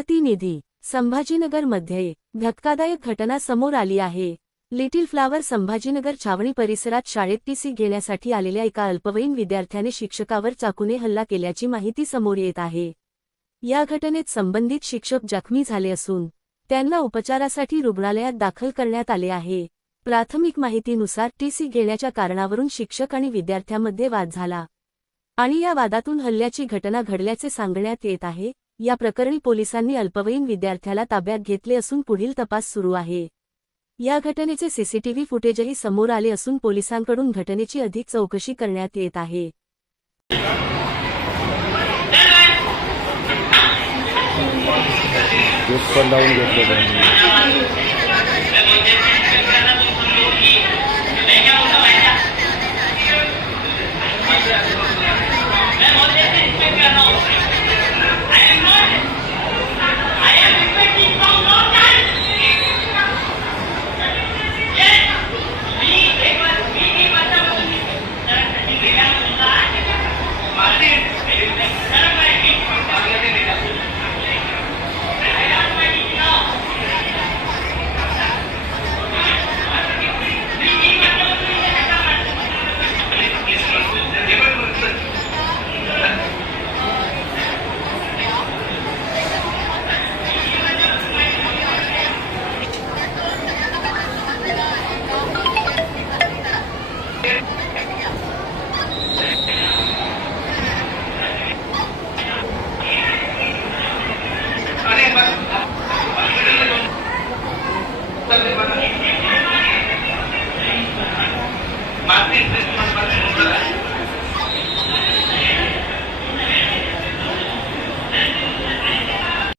प्रतिनिधी संभाजीनगरमध्ये धक्कादायक घटना समोर आली आहे। लिटिल फ्लावर संभाजीनगर छावणी परिसरात शाळेत टीसी घेण्यासाठी आलेल्या एका अल्पवयीन विद्यार्थ्याने शिक्षकावर चाकूने हल्ला केल्याची माहिती समोर येत आहे। या घटनेत संबंधित शिक्षक जखमी झाले असून त्यांना उपचारासाठी रुग्णालयात दाखल करण्यात आले आहे। प्राथमिक माहितीनुसार टीसी घेण्याच्या कारणावरून शिक्षक आणि विद्यार्थ्यामध्ये वाद झाला आणि या वादातून हल्ल्याची घटना घडल्याचे सांगण्यात येत आहे। या प्रकरणी पोलिसांनी अल्पवयीन विद्यार्थ्याला ताब्यात घेतले असून पुढील तपास सुरू आहे। या घटनेचे सीसीटीव्ही फुटेजही समोर आले असून पोलिसांकडून घटनेची अधिक चौकशी करण्यात येत आहे। लावून घेतलं